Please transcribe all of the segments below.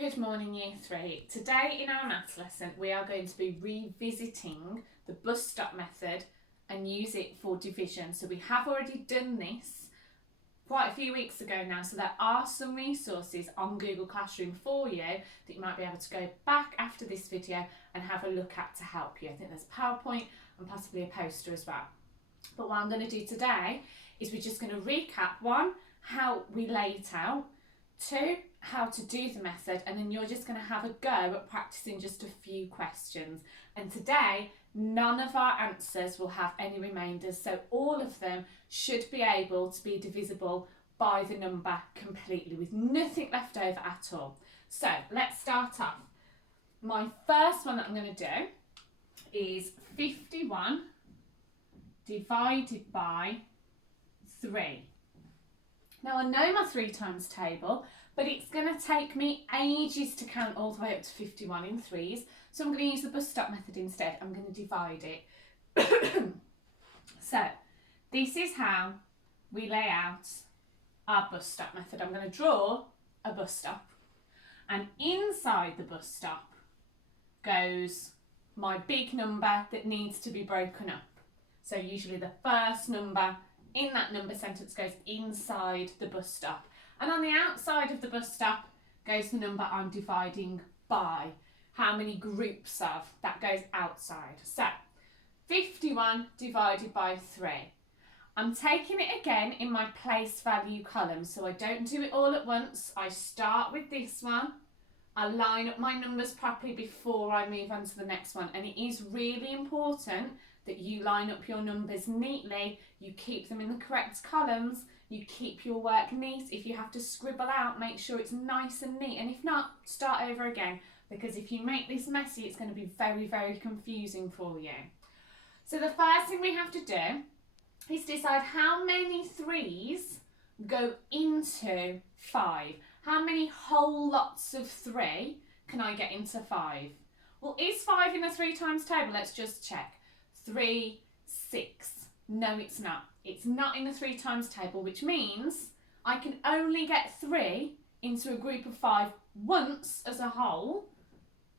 Good morning, Year 3. Today in our maths lesson we are going to be revisiting the bus stop method and use it for division. So we have already done this quite a few weeks ago now, so there are some resources on Google Classroom for you that you might be able to go back after this video and have a look at to help you. I think there's PowerPoint and possibly a poster as well. But what I'm going to do today is we're just going to recap, one, how we lay it out, two, how to do the method, and then you're just going to have a go at practicing just a few questions. And today, none of our answers will have any remainders, so all of them should be able to be divisible by the number completely, with nothing left over at all. So let's start off. My first one that I'm going to do is 51 divided by 3. Now I know my 3 times table, but it's going to take me ages to count all the way up to 51 in threes, so I'm going to use the bus stop method instead. I'm going to divide it. So this is how we lay out our bus stop method. I'm going to draw a bus stop, and inside the bus stop goes my big number that needs to be broken up. So usually the first number in that number sentence goes inside the bus stop, and on the outside of the bus stop goes the number I'm dividing by. How many groups of that goes outside. So 51 divided by 3. I'm taking it again in my place value column, so I don't do it all at once. I start with this one, I line up my numbers properly before I move on to the next one, and it is really important that you line up your numbers neatly, you keep them in the correct columns, you keep your work neat. If you have to scribble out, make sure it's nice and neat, and if not, start over again, because if you make this messy, it's going to be very, very confusing for you. So the first thing we have to do is decide how many 3s go into 5. How many whole lots of 3 can I get into 5? Well, is 5 in the 3 times table? Let's just check. 3, 6. No, it's not. It's not in the 3 times table, which means I can only get 3 into a group of 5 once as a whole.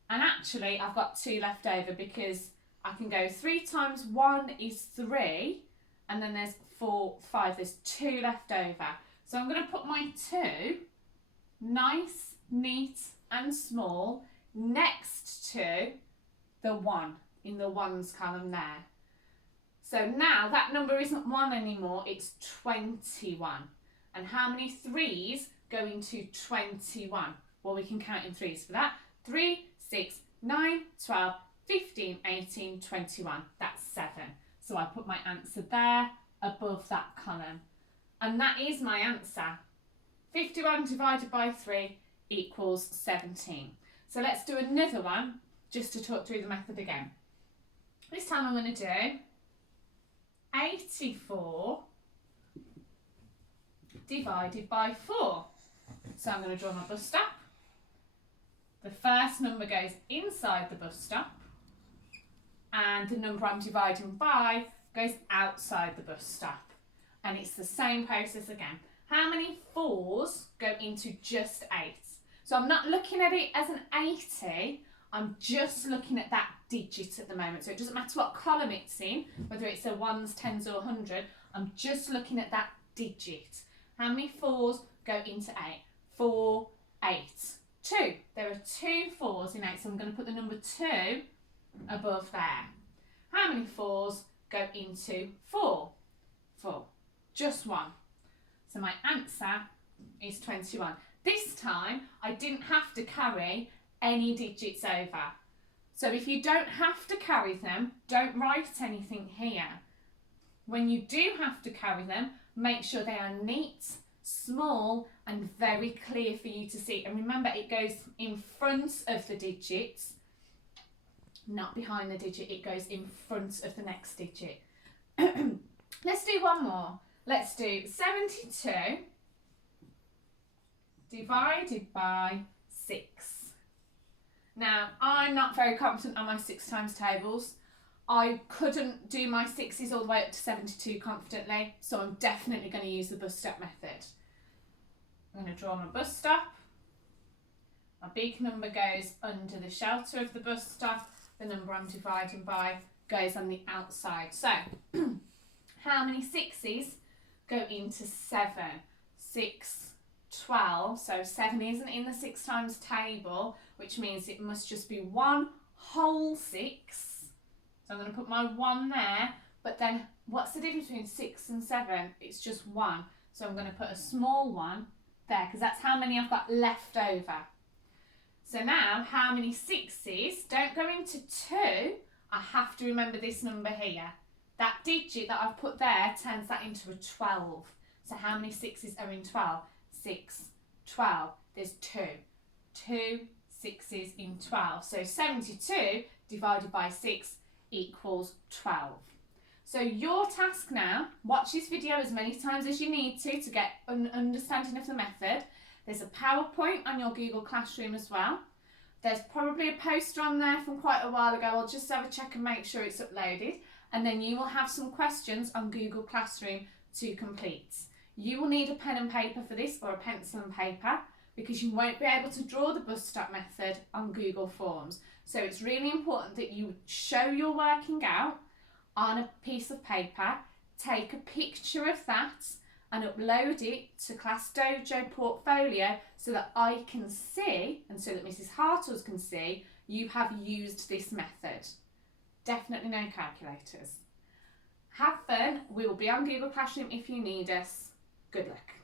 And actually, I've got 2 left over, because I can go 3 times 1 is 3, and then there's 4, 5, there's 2 left over. So I'm going to put my 2 nice, neat and small next to the 1 in the ones column there. So now that number isn't 1 anymore, it's 21. And how many 3s go into 21? Well, we can count in 3s for that. 3, 6, 9, 12, 15, 18, 21. That's 7. So I put my answer there above that column. And that is my answer. 51 divided by 3 equals 17. So let's do another one just to talk through the method again. This time I'm going to do 84 divided by 4. So I'm going to draw my bus stop. The first number goes inside the bus stop, and the number I'm dividing by goes outside the bus stop. And it's the same process again. How many 4s go into just 8? So I'm not looking at it as an 80, I'm just looking at that digit at the moment. So it doesn't matter what column it's in, whether it's a ones, tens or 100, I'm just looking at that digit. How many 4s go into 8? 4, 8, 2. There are 2 4s in 8, so I'm going to put the number 2 above there. How many 4s go into 4? 4. Just 1. So my answer is 21. This time I didn't have to carry any digits over. So if you don't have to carry them, don't write anything here. When you do have to carry them, make sure they are neat, small and very clear for you to see. And remember, it goes in front of the digits, not behind the digit. It goes in front of the next digit. Let's do one more. Let's do 72 divided by 6. Now, I'm not very confident on my 6 times tables. I couldn't do my 6s all the way up to 72 confidently, so I'm definitely going to use the bus stop method. I'm going to draw my bus stop. My big number goes under the shelter of the bus stop. The number I'm dividing by goes on the outside. So, how many 6s go into 7? 6, 12. So 7 isn't in the 6 times table, which means it must just be 1 whole 6. So I'm going to put my 1 there. But then, what's the difference between 6 and 7? It's just 1. So I'm going to put a small 1 there, because that's how many I've got left over. So now, how many 6s don't go into 2? I have to remember this number here. That digit that I've put there turns that into a 12. So how many 6s are in 12? 6, 12. There's 2. 2 6s in 12. So 72 divided by 6 equals 12. So your task now, watch this video as many times as you need to get an understanding of the method. There's a PowerPoint on your Google Classroom as well. There's probably a poster on there from quite a while ago. I'll just have a check and make sure it's uploaded. And then you will have some questions on Google Classroom to complete. You will need a pen and paper for this, or a pencil and paper, because you won't be able to draw the bus stop method on Google Forms. So it's really important that you show your working out on a piece of paper, take a picture of that and upload it to Class Dojo portfolio so that I can see, and so that Mrs. Hartles can see, you have used this method. Definitely no calculators. Have fun. We will be on Google Classroom if you need us. Good luck.